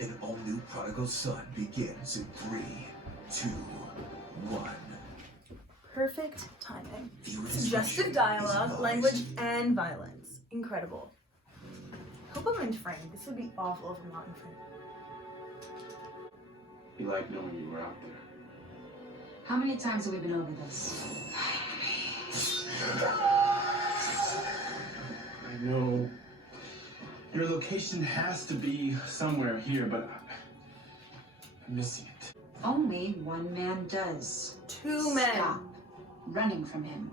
An all-new Prodigal Son begins in 3, 2, 1. Perfect timing. Viewer Suggestive dialogue, language, and violence. Incredible. Hope I'm in frame. This would be awful if I'm not in frame. You like knowing you were out there. How many times have we been over this? I know your location has to be somewhere here, but I'm missing it. Only one man does. 2 men. Stop running from him.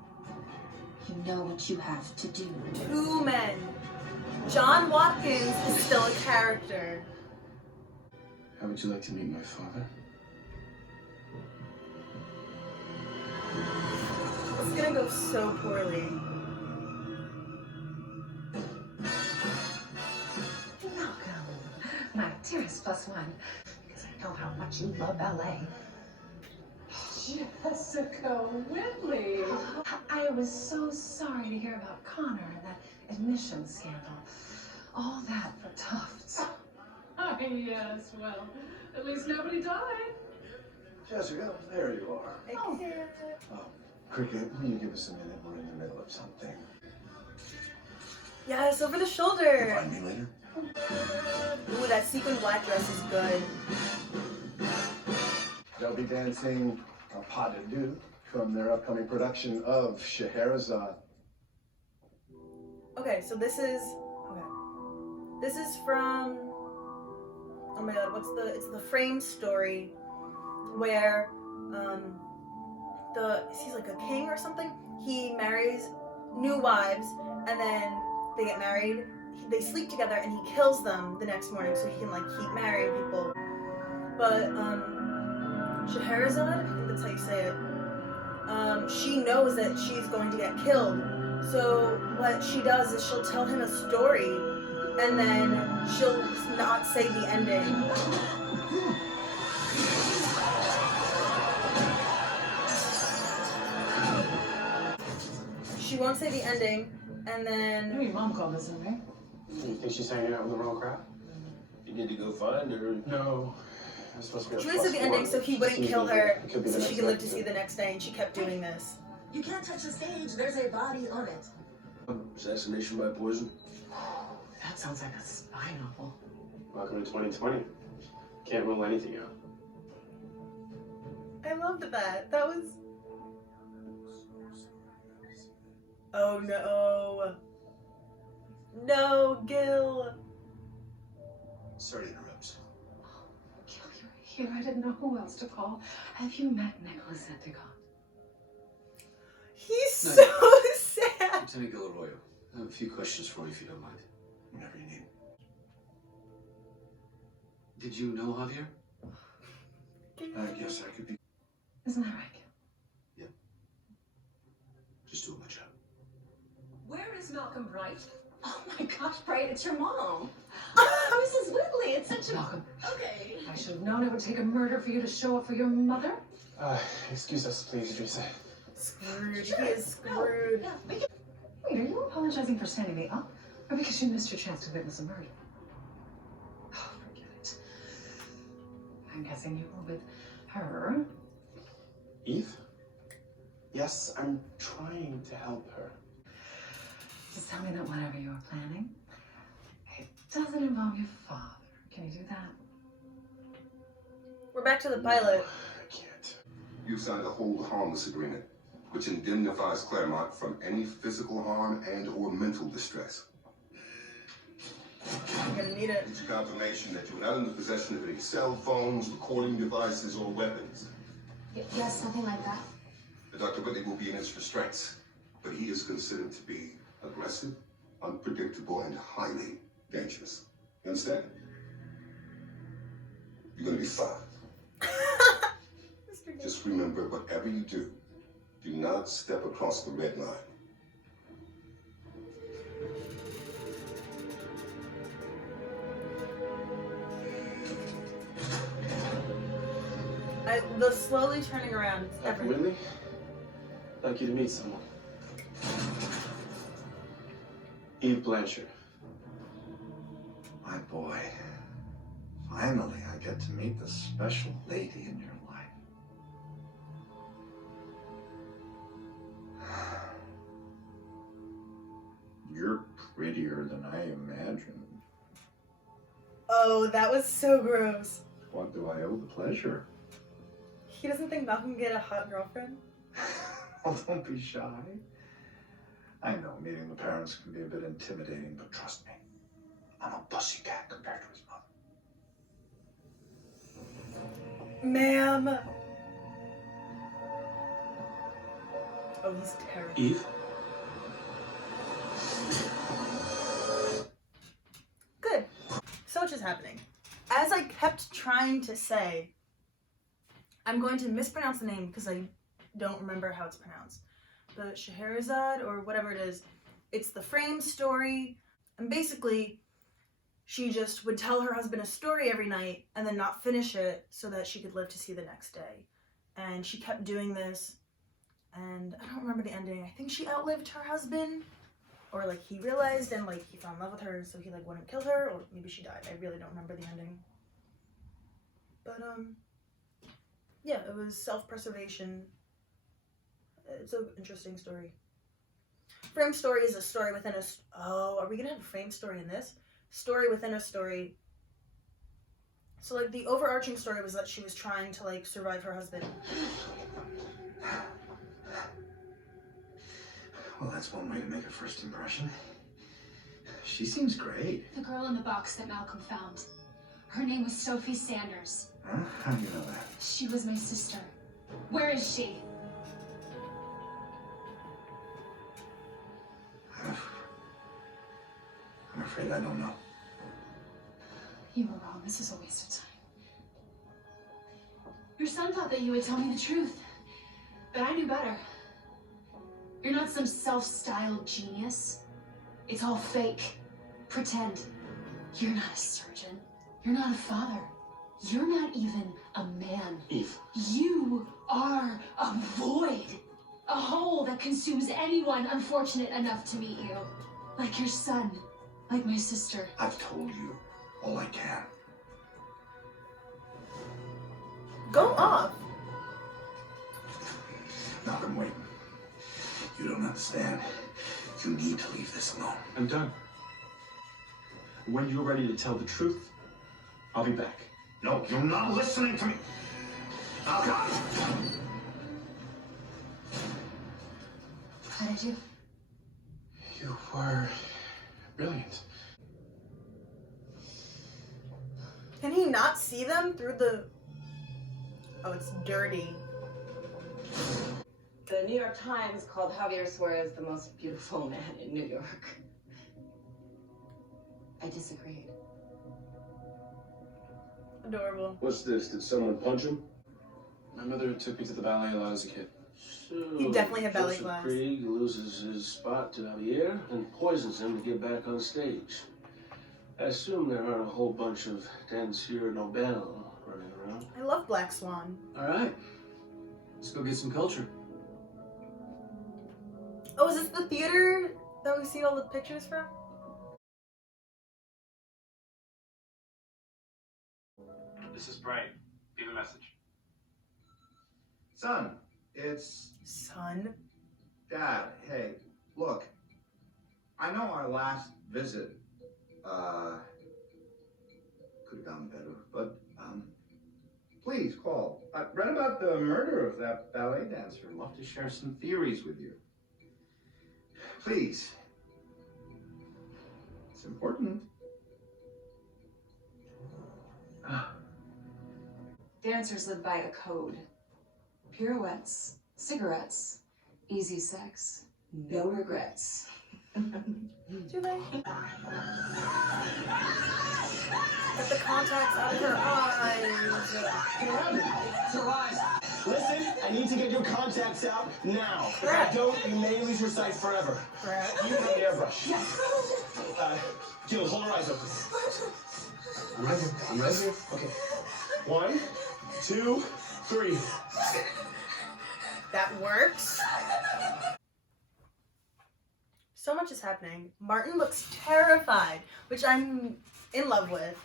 You know what you have to do. 2 men. John Watkins is still a character. How would you like to meet my father? It's gonna go so poorly. Welcome, my dearest +1, because I know how much you love ballet. Jessica Whitley. I was so sorry to hear about Connor and that admission scandal. All that for Tufts. Oh, yes, well, at least nobody died. Jessica, there you are. Oh. Cricket, will you give us a minute? We're in the middle of something. Yes, over the shoulder. Find me later. Ooh, that sequin black dress is good. They'll be dancing a pas de deux from their upcoming production of Scheherazade. Okay, so this is from, oh my god, it's the Frame story where he's like a king or something. He marries new wives and then they get married. They sleep together and he kills them the next morning so he can like keep marrying people. But Scheherazade, I think that's how you say it. She knows that she's going to get killed. So what she does is she'll tell him a story and then she'll not say the ending. She won't say the ending, and then... Your mom called this in, right? You think she's hanging out with the wrong crowd? You need to go find her. No. I'm supposed to be She wouldn't say the ending so he wouldn't kill her, It could be the so next she can live to day. see the next day, and she kept doing this. You can't touch the stage. There's a body on it. Assassination by poison. That sounds like a spy novel. Welcome to 2020. Can't rule anything out. I loved that. That was... Oh no. No, Gil. Sorry to interrupt. Gil, you're here. I didn't know who else to call. Have you met Nicholas Endicott? He's No. so sad. Lieutenant Gilroyo, I have a few questions for you if you don't mind. Whatever you need. Did you know Javier? Yes, I could be. Isn't that right, Gil? Just doing my job. Where is Malcolm Bright? Oh my gosh, Bright, it's your mom. Mrs. Whitley, it's such a... Malcolm, Okay. I should have known it would take a murder for you to show up for your mother. Excuse us, please, Idrissa. Screwed. He is screwed. Yeah, we can... Wait, are you apologizing for standing me up? Or because you missed your chance to witness a murder? Oh, forget it. I'm guessing you were with her. Eve? Yes, I'm trying to help her. Just tell me that whatever you were planning, it doesn't involve your father. Can you do that? We're back to the pilot. I can't. You signed a hold harmless agreement, which indemnifies Claremont from any physical harm and or mental distress. I'm gonna need it. It's a confirmation that you're not in the possession of any cell phones, recording devices, or weapons. Yes, something like that. Dr. Whitley will be in his restraints, but he is considered to be aggressive, unpredictable, and highly dangerous. You understand? You're gonna be fine. Just remember, whatever you do, do not step across the red line. The slowly turning around. Dr. Whitley, I'd like you to meet someone. Eve Blanchard. My boy. Finally, I get to meet the special lady in your life. You're prettier than I imagined. Oh, that was so gross. What do I owe the pleasure? He doesn't think Malcolm can get a hot girlfriend? Oh, don't be shy. I know meeting the parents can be a bit intimidating, but trust me, I'm a pussycat compared to his mother. Ma'am. Oh, he's terrible. Eve? Good. So much is happening. As I kept trying to say, I'm going to mispronounce the name because I don't remember how it's pronounced. But Scheherazade, or whatever it is, it's the frame story. And basically, she just would tell her husband a story every night and then not finish it so that she could live to see the next day. And she kept doing this, and I don't remember the ending. I think she outlived her husband, or like he realized and like he fell in love with her, so he like wouldn't kill her, or maybe she died. I really don't remember the ending. But yeah, it was self-preservation. It's an interesting story. Frame story is a story within a... Oh, are we gonna have a frame story in this? Story within a story. So like the overarching story was that she was trying to like survive her husband. Well, that's one way to make a first impression. She seems great. The girl in the box that Malcolm found. Her name was Sophie Sanders. Huh? How do you know that? She was my sister. Where is she? I'm afraid I don't know. You were wrong. This is a waste of time. Your son thought that you would tell me the truth, but I knew better. You're not some self-styled genius. It's all fake. Pretend. You're not a surgeon. You're not a father. You're not even a man. Eve. You are a void. A hole that consumes anyone unfortunate enough to meet you. Like your son. Like my sister. I've told you all I can. Go off. Malcolm, wait. You don't understand. You need to leave this alone. I'm done. When you're ready to tell the truth, I'll be back. No, you're not listening to me. Malcolm! How did you? You were brilliant. Can he not see them through the... Oh, it's dirty. The New York Times called Javier Suarez the most beautiful man in New York. I disagreed. Adorable. What's this? Did someone punch him? My mother took me to the ballet a lot as a kid. So, He definitely had ballet Joseph class. Krieg loses his spot to Javier and poisons him to get back on stage. I assume there aren't a whole bunch of Danseur Nobel running around. I love Black Swan. All right. Let's go get some culture. Oh, is this the theater that we see all the pictures from? This is Bright. Leave a message. Son, it's Son? Dad. Hey, look. I know our last visit, could have gone better, but, please call. I read about the murder of that ballet dancer. I'd love to share some theories with you. Please. It's important. Dancers live by a code. Pirouettes, cigarettes, easy sex, no regrets. Do they? Get the contacts out of her eyes. It's her eyes. Listen, I need to get your contacts out now. If I Correct. don't, you may lose your sight forever. Correct. You have the airbrush. Yes. Jill, hold her eyes open. I'm right here. I'm right here. Okay. 1, 2, 3. That works. So much is happening. Martin looks terrified, which I'm in love with.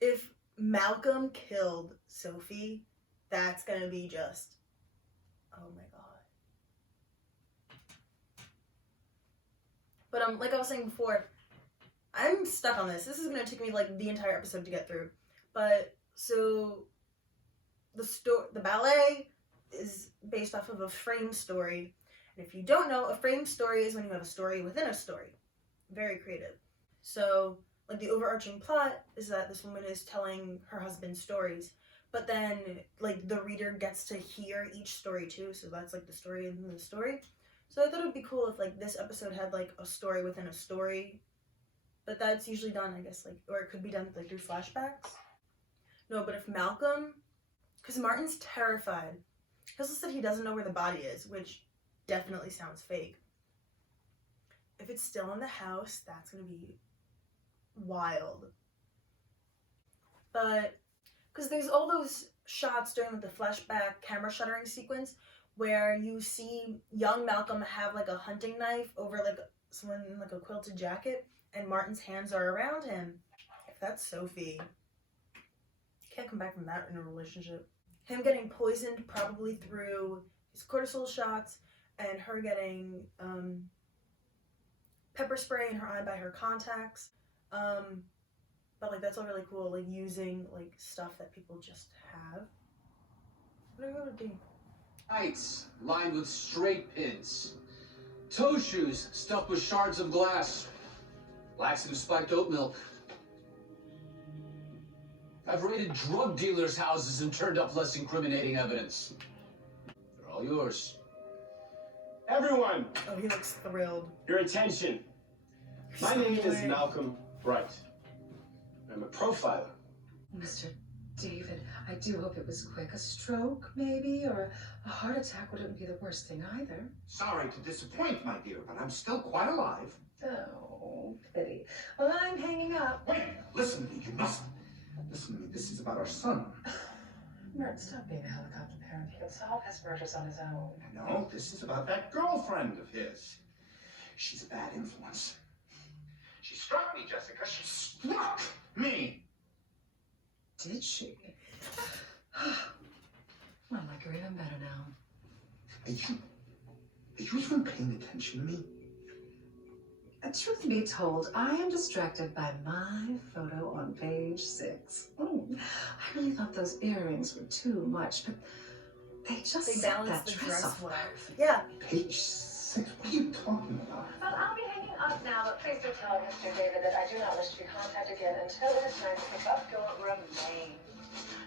If Malcolm killed Sophie, that's gonna be just, oh my god. But like I was saying before, I'm stuck on this. This is gonna take me like the entire episode to get through. But so the ballet is based off of a frame story. And if you don't know, a frame story is when you have a story within a story. Very creative. So like the overarching plot is that this woman is telling her husband stories, but then like the reader gets to hear each story too, so that's like the story within the story. So I thought it would be cool if like this episode had like a story within a story, but that's usually done, I guess, like, or it could be done like through flashbacks. No, but if Malcolm, because Martin's terrified, he also said he doesn't know where the body is, which definitely sounds fake. If it's still in the house, that's gonna be wild. But because there's all those shots during like, the flashback camera shuttering sequence where you see young Malcolm have like a hunting knife over like someone in like a quilted jacket, and Martin's hands are around him. If that's Sophie, can't come back from that in a relationship. Him getting poisoned probably through his cortisol shots, and her getting pepper spray in her eye by her contacts. But like that's all really cool, like using like stuff that people just have. What are you gonna do? Tights lined with straight pins. Toe shoes stuffed with shards of glass. Laxative spiked oat milk. I've raided drug dealers' houses and turned up less incriminating evidence. They're all yours. Everyone! Oh, he looks thrilled. Your attention. My name is Malcolm Bright. I'm a profiler. Mr. David, I do hope it was quick. A stroke, maybe, or a heart attack wouldn't be the worst thing either. Sorry to disappoint, my dear, but I'm still quite alive. Oh, pity. Well, I'm hanging up. Wait, listen to me, you must. Listen to me, this is about our son. Mert, stop being a helicopter parent. He can solve his murders on his own. No, this is about that girlfriend of his. She's a bad influence. She struck me, Jessica. She struck me. Did she? I like her even better now. Are you even paying attention to me? Truth be told, I am distracted by my photo on page 6. I really thought those earrings were too much, but they just set balance that the dress dress off well. perfect. Yeah. Page 6? What are you talking about? Well, I'll be hanging up now, but please do tell Mr. David that I do not wish to be contacted again until it is time to pick up your remains.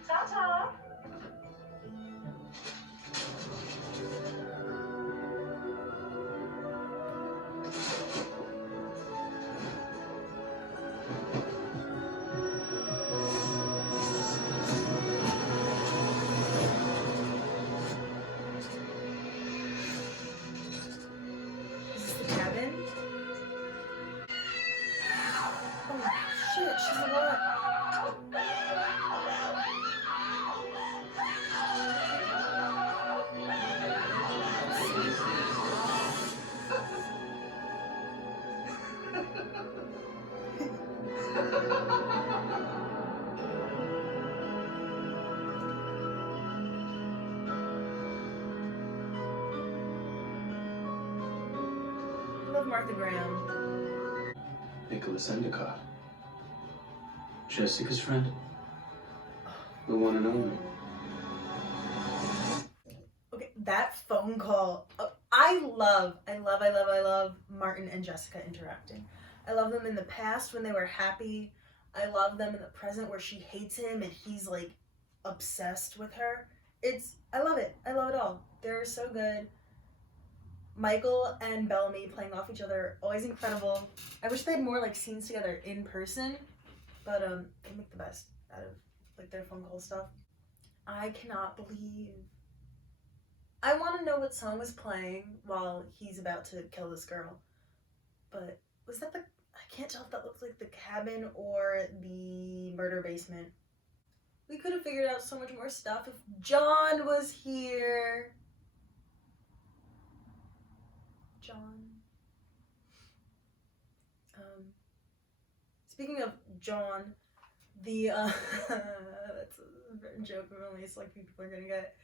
Ta-ta! Is this the cabin? Oh shit, she's a lot. I love Martha Graham. Nicholas Endicott. Jessica's friend. The one and only. Okay, that phone call. I love Martin and Jessica interacting. I love them in the past when they were happy. I love them in the present where she hates him and he's like obsessed with her. I love it. I love it all. They're so good. Michael and Bellamy playing off each other, always incredible. I wish they had more like scenes together in person, but they make the best out of like their phone call stuff. I cannot believe. I want to know what song was playing while he's about to kill this girl. But was that I can't tell if that looks like the cabin or the murder basement. We could have figured out so much more stuff if John was here. John. Speaking of John, the that's a joke only select people are gonna get.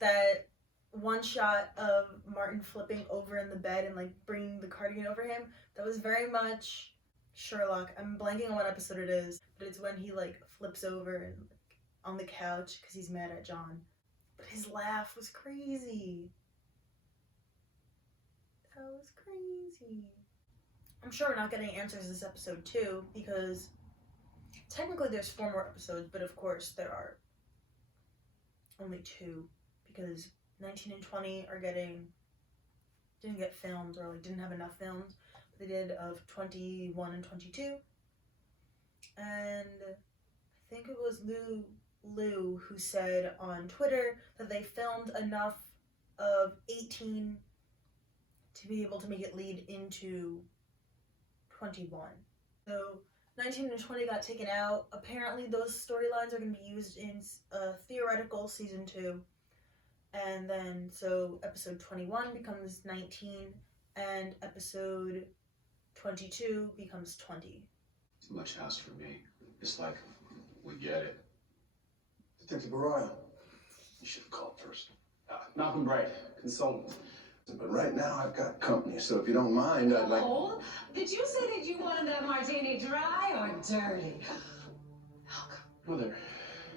That one shot of Martin flipping over in the bed and like bringing the cardigan over him, that was very much Sherlock. I'm blanking on what episode it is, but it's when he like flips over and like, on the couch because he's mad at John. But his laugh was crazy. That was crazy. I'm sure we're not getting answers this episode too, because technically there's 4 more episodes, but of course there are only 2, because 19 and 20 are didn't get filmed, or like didn't have enough filmed. They did of 21 and 22. And I think it was Lou who said on Twitter that they filmed enough of 18 to be able to make it lead into 21. So 19 and 20 got taken out. Apparently those storylines are going to be used in theoretical season 2. And then so episode 21 becomes 19 and episode 22 becomes 20. Too much house for me. It's like, we get it. Detective Arroyo. You should have called first. Malcolm Bright, consultant. But right now I've got company, so if you don't mind, I'd like... Oh, did you say that you wanted that martini dry or dirty? Mother.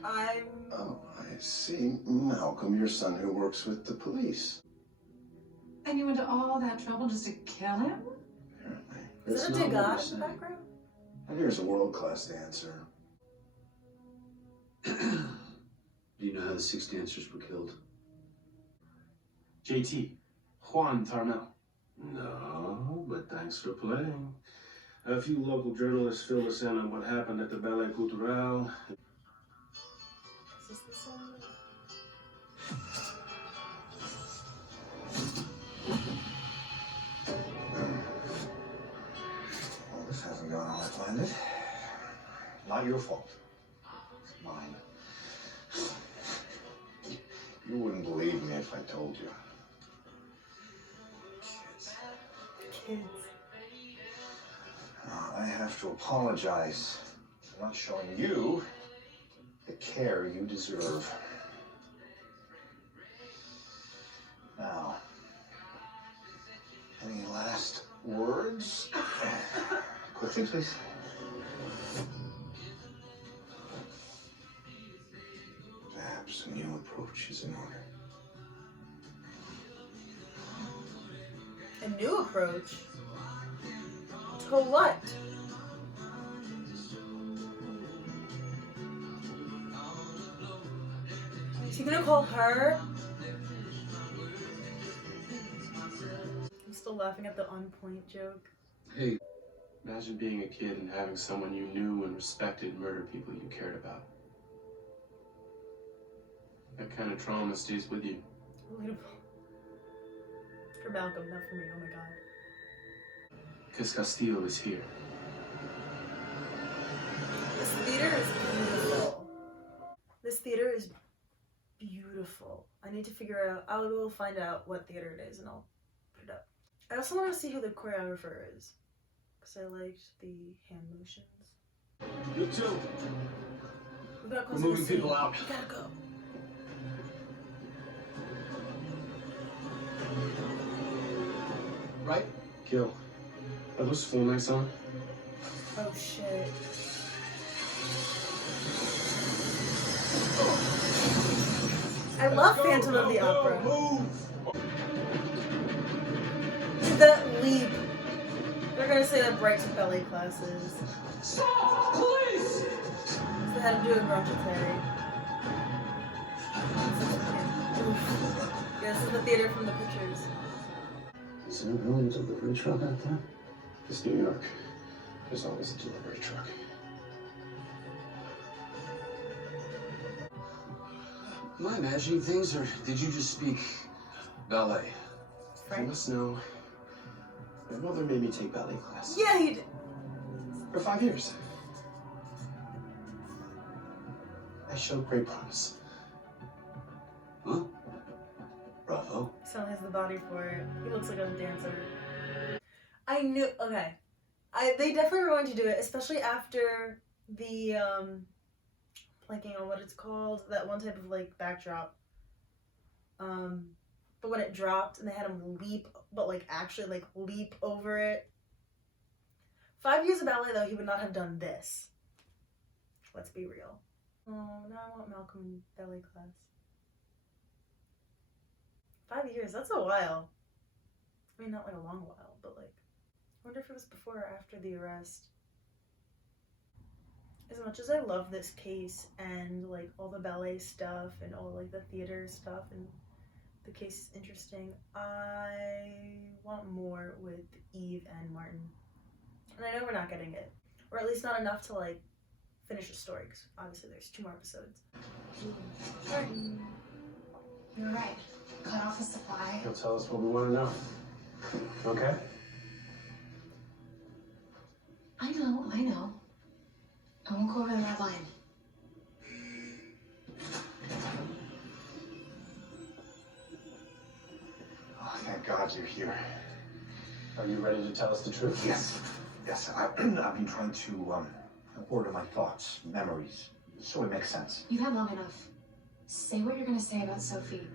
Oh, I see. Malcolm, your son who works with the police. And you went to all that trouble just to kill him? Apparently. Is that a Degas in the background? Here's a world-class dancer. Do you know how the 6 dancers were killed? JT. Juan Tarnell. No, but thanks for playing. A few local journalists filled us in on what happened at the Ballet Cultural. Is this the song? Well, this hasn't gone how I planned it. Not your fault. It's mine. You wouldn't believe me if I told you. Kids. I have to apologize for not showing you the care you deserve. Now, any last words? Quickly, please. Perhaps a new approach is in order. A new approach? To what? Is he gonna call her? I'm still laughing at the on point joke. Hey. Imagine being a kid and having someone you knew and respected murder people you cared about. That kind of trauma stays with you. Relatable. For Malcolm, not for me, oh my god. Because Castillo is here. This theater is beautiful. This theater is beautiful. I need to figure out, I will find out what theater it is and I'll put it up. I also want to see who the choreographer is, because I liked the hand motions. You too. We gotta close We're moving the scene. people out. We gotta go. Right? Gil, are those full mics on? Oh shit. I love Phantom of the Opera. That leap. They're gonna say that Bright took ballet classes. Stop! Police! So they had to do a grunge Yeah, this is the theater from the pictures. Is there really a delivery truck out there? It's New York. There's always a delivery truck. Am I imagining things, or did you just speak ballet? You must know. My mother made me take ballet class. Yeah, he did. For 5 years. I showed great promise. Huh? Bravo. Son has the body for it. He looks like a dancer. I knew. Okay. They definitely were going to do it, especially after the blanking on what it's called, that one type of like backdrop. But when it dropped and they had him leap, but like actually like leap over it. 5 years of ballet though, he would not have done this. Let's be real. Oh, now I want Malcolm in ballet class. 5 years, that's a while. I mean, not like a long while, but like, I wonder if it was before or after the arrest. As much as I love this case and like all the ballet stuff and all like the theater stuff and the case is interesting, I want more with Eve and Martin. And I know we're not getting it, or at least not enough to like finish the story, because obviously there's 2 more episodes. You're right. Cut off the supply. He'll tell us what we want to know. Okay? I know. I won't go over the red line. Oh, thank God you're here. Are you ready to tell us the truth? Yes. I've been trying to order my thoughts, memories, so it makes sense. You've had long enough. Say what you're gonna say about Sophie.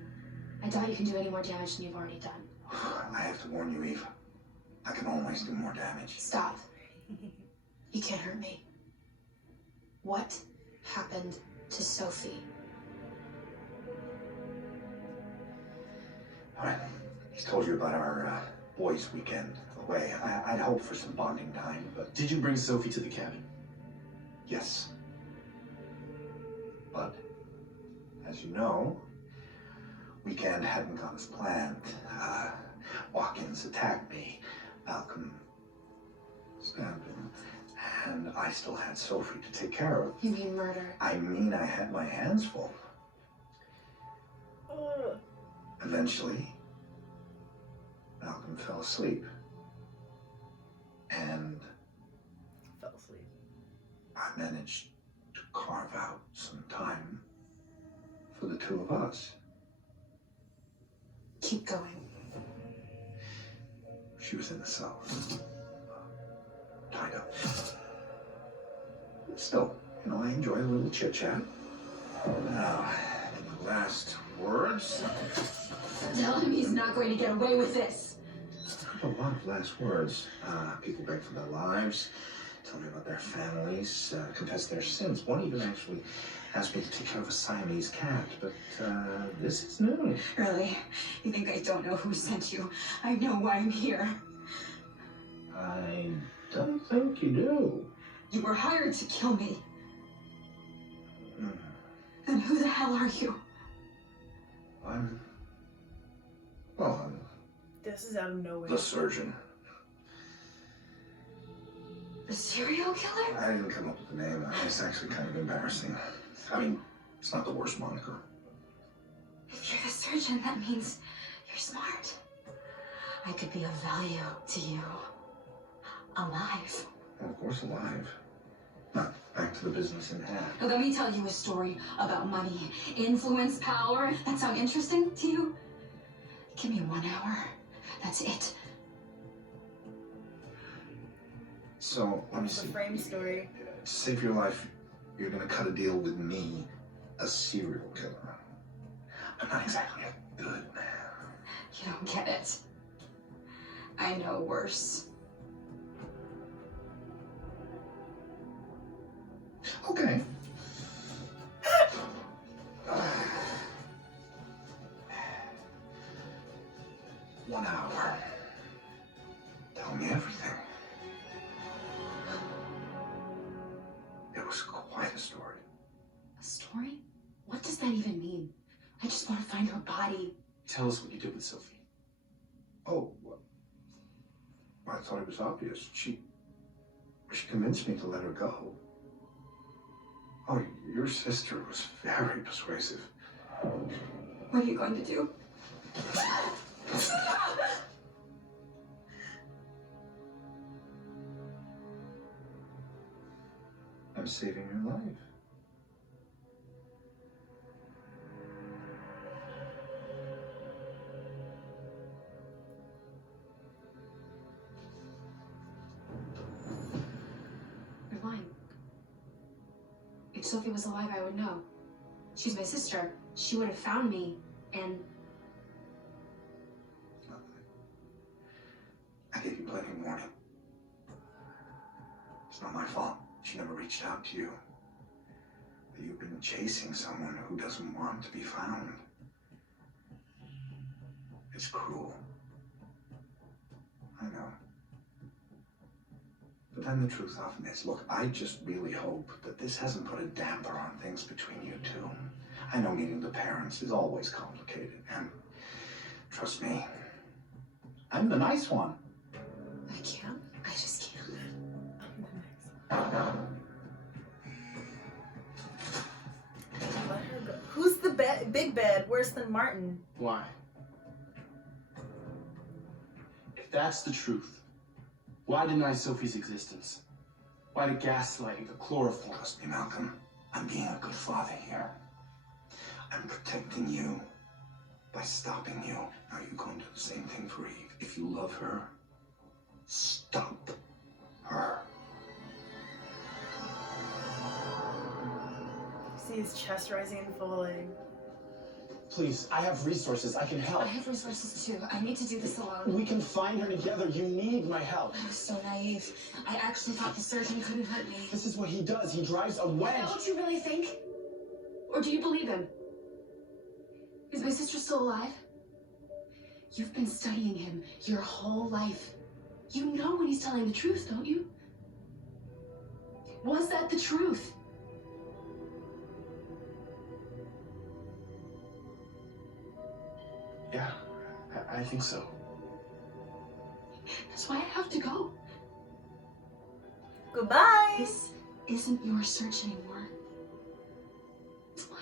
I doubt you can do any more damage than you've already done. I have to warn you, Eve. I can always do more damage. Stop. You can't hurt me. What happened to Sophie? All right. He's told you about our boys' weekend away. I'd hoped for some bonding time, but... Did you bring Sophie to the cabin? Yes. But, as you know, weekend hadn't gone as planned. Watkins attacked me. Malcolm stabbed him. And I still had Sophie to take care of. You mean murder? I mean, I had my hands full. Eventually, Malcolm fell asleep. And I managed to carve out some time for the 2 of us. Keep going. She was in the cell, tied up. Still, I enjoy a little chit-chat. Now, the last words. Tell him he's not going to get away with this. A lot of last words. People beg for their lives, tell me about their families, confess their sins. One even actually asked me to take care of a Siamese cat, but this is new. Really? You think I don't know who sent you? I know why I'm here. I don't think you do. You were hired to kill me. Then who the hell are you? I'm This is out of nowhere. the surgeon. The serial killer? I didn't come up with the name. It's actually kind of embarrassing. I mean, it's not the worst moniker. If you're the surgeon, that means you're smart. I could be of value to you. Alive. Well, of course, alive. Now, back to the business in hand. Now, let me tell you a story about money, influence, power. That sound interesting to you? Give me 1 hour. That's it. So, let me It's a see. frame story. To save your life, you're gonna cut a deal with me, a serial killer. I'm not exactly a good man. You don't get it. I know worse. Okay. 1 hour. Tell me everything. It was quite a story. A story? What does that even mean? I just want to find her body. Tell us what you did with Sophie. Oh, I thought it was obvious. She convinced me to let her go. Oh, your sister was very persuasive. What are you going to do? I'm saving your life. If Sophie was alive, I would know. She's my sister. She would have found me, and... I gave you plenty of warning. It's not my fault. She never reached out to you. That you've been chasing someone who doesn't want to be found. It's cruel. I know. But then the truth often is, look, I just really hope that this hasn't put a damper on things between you two. I know meeting the parents is always complicated, and trust me, I'm the nice one. I can't. I just can't. Let her go. Who's the big bad worse than Martin? Why? If that's the truth, why deny Sophie's existence? Why the gaslighting, the chloroform? Trust me, Malcolm. I'm being a good father here. I'm protecting you by stopping you. Now you go and do the same thing for Eve. If you love her, stop her. See his chest rising and falling. Please, I have resources. I can help. I have resources too. I need to do this alone. We can find her together. You need my help. I was so naive. I actually thought the surgeon couldn't hurt me. This is what he does. He drives a wedge. Is that what you really think? Or do you believe him? Is my sister still alive? You've been studying him your whole life. You know when he's telling the truth, don't you? Was that the truth? Yeah, I think so. That's why I have to go. Goodbye. This isn't your search anymore. It's mine.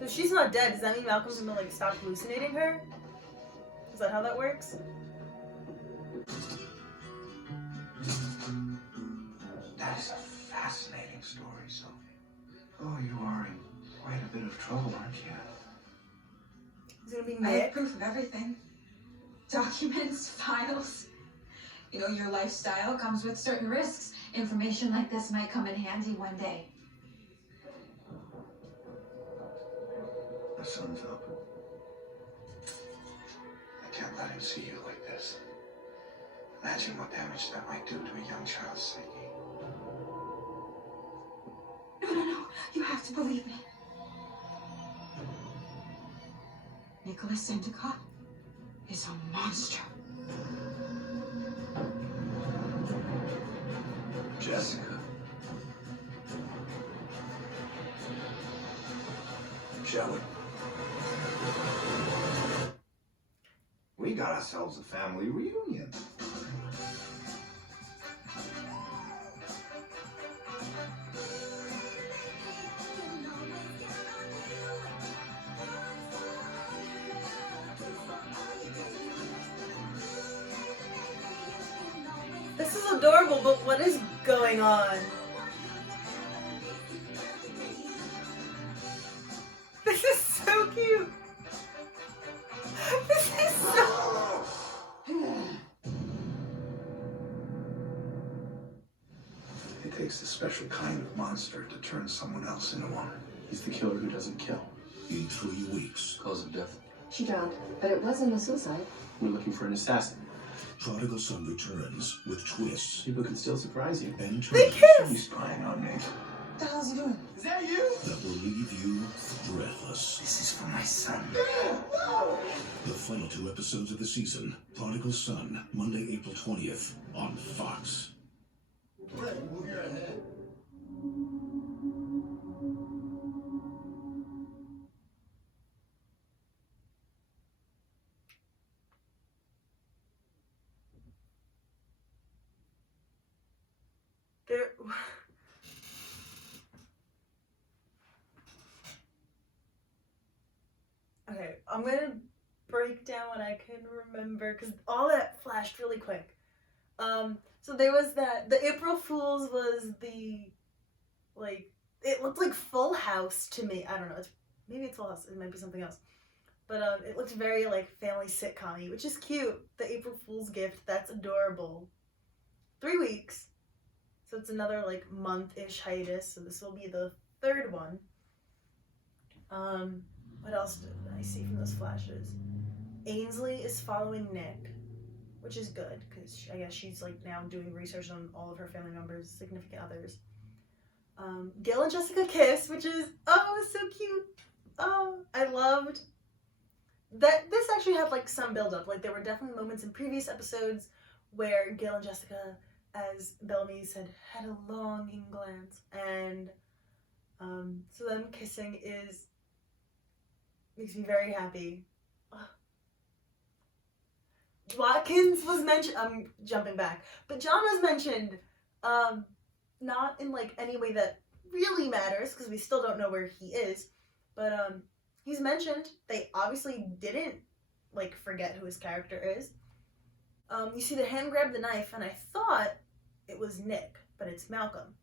So she's not dead. Does that mean Malcolm's gonna like stop hallucinating her? Is that how that works? That is a fascinating story, Sophie. Oh, you are in quite a bit of trouble, aren't you? Is it gonna be I Nick? have proof of everything. Documents, files. You know, your lifestyle comes with certain risks. Information like this might come in handy one day. My son's up. I can't let him see you like this. Imagine what damage that might do to a young child's psyche. No. You have to believe me. Nicholas Endicott is a monster. Jessica. Shall we? We got ourselves a family reunion. This is adorable, but what is going on? This is so cute. This is so... It takes a special kind of monster to turn someone else into one. He's the killer who doesn't kill. In 3 weeks. Cause of death. She drowned, but it wasn't a suicide. We're looking for an assassin. Prodigal Son returns with twists People can still surprise you. and They turns kiss! He's spying on me. What the hell's he doing? Is that you? that will leave you breathless. This is for my son. The final 2 episodes of the season, Prodigal Son, Monday, April 20th, on Fox. Move your head. There... Okay, I'm gonna break down what I can remember because all that flashed really quick. So there was that the April Fools was the like it looked like Full House to me. I don't know. Maybe it's Full House. It might be something else. But it looked very like family sitcom-y, which is cute. The April Fool's gift, that's adorable. 3 weeks. So it's another like month-ish hiatus. So this will be the 3rd one. What else did I see from those flashes? Ainsley is following Nick, which is good because I guess she's like now doing research on all of her family members, significant others. Gil and Jessica kiss, which is so cute. Oh, I loved that. This actually had like some build up. Like there were definitely moments in previous episodes where Gil and Jessica, as Bellamy said, had a longing glance, and so them kissing makes me very happy. Watkins was mentioned. I'm jumping back, but John was mentioned. Not in like any way that really matters because we still don't know where he is, but he's mentioned. They obviously didn't like forget who his character is. You see the hand grab the knife, and I thought it was Nick, but it's Malcolm.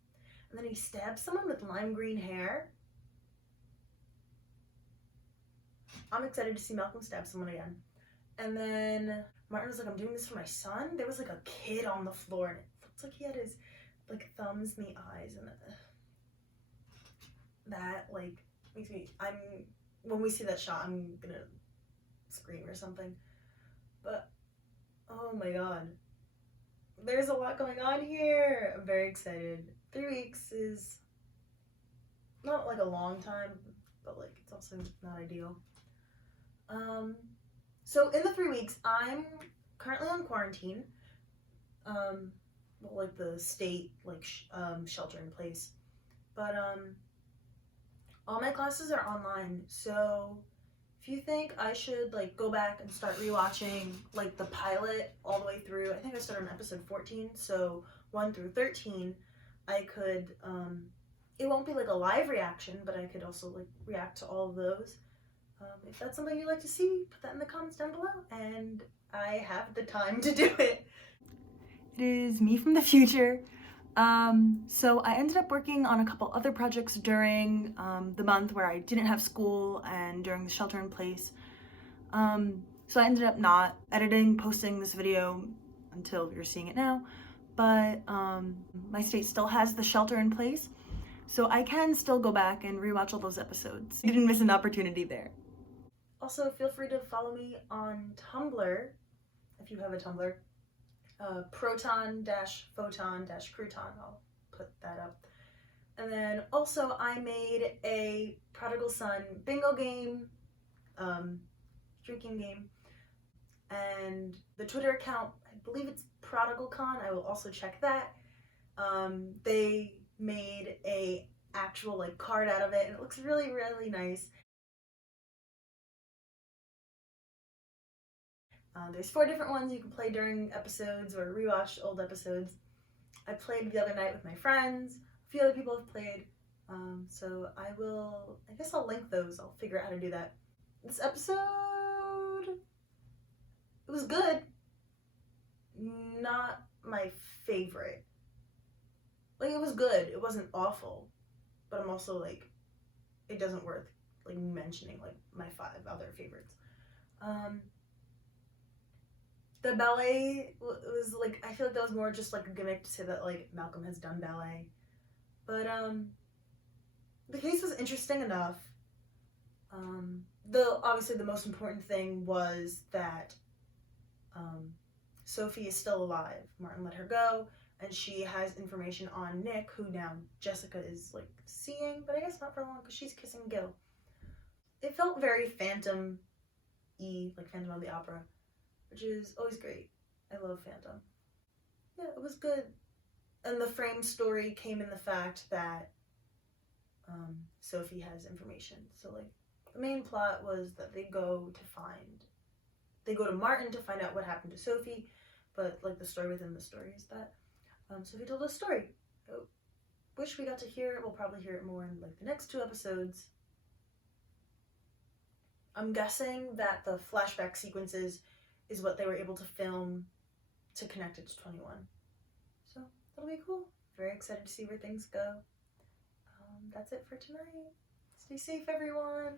And then he stabs someone with lime green hair. I'm excited to see Malcolm stab someone again. And then Martin was like, I'm doing this for my son. There was like a kid on the floor, and it looks like he had his like thumbs in the eyes, and that like makes me, when we see that shot, I'm gonna scream or something. But oh my god, there's a lot going on here. I'm very excited. 3 weeks is not like a long time, but like it's also not ideal. So in the 3 weeks, I'm currently on quarantine. Well, like the state like shelter in place, but all my classes are online. So if you think I should like go back and start rewatching like the pilot all the way through, I think I started on episode 14, so 1 through 13, I could it won't be like a live reaction, but I could also like react to all of those. If that's something you'd like to see, put that in the comments down below, and I have the time to do it. It is me from the future. So I ended up working on a couple other projects during the month where I didn't have school and during the shelter in place. So I ended up not posting this video until you're seeing it now, but my state still has the shelter in place, so I can still go back and rewatch all those episodes. You didn't miss an opportunity there. Also, feel free to follow me on Tumblr, if you have a Tumblr. Proton-photon-crouton, I'll put that up. And then also I made a Prodigal Son bingo game, drinking game, and the Twitter account, I believe it's ProdigalCon, I will also check that. They made a actual like card out of it, and it looks really, really nice. There's 4 different ones you can play during episodes or rewatch old episodes. I played the other night with my friends. A few other people have played. So I guess I'll link those. I'll figure out how to do that. This episode, it was good. Not my favorite. Like, it was good. It wasn't awful. But I'm also like, it doesn't worth like mentioning like my 5 other favorites. The ballet was like, I feel like that was more just like a gimmick to say that like Malcolm has done ballet. But the case was interesting enough. Obviously the most important thing was that Sophie is still alive. Martin let her go, and she has information on Nick, who now Jessica is like seeing, but I guess not for long because she's kissing Gil. It felt very Phantom-y, like Phantom of the Opera, which is always great. I love Phantom. Yeah, it was good. And the frame story came in the fact that Sophie has information. So like the main plot was that they go to Martin to find out what happened to Sophie, but like the story within the story is that Sophie told a story. I wish we got to hear it. We'll probably hear it more in like the next 2 episodes. I'm guessing that the flashback sequences is what they were able to film to connect it to 21. So that'll be cool. Very excited to see where things go. That's it for tonight. Stay safe, everyone.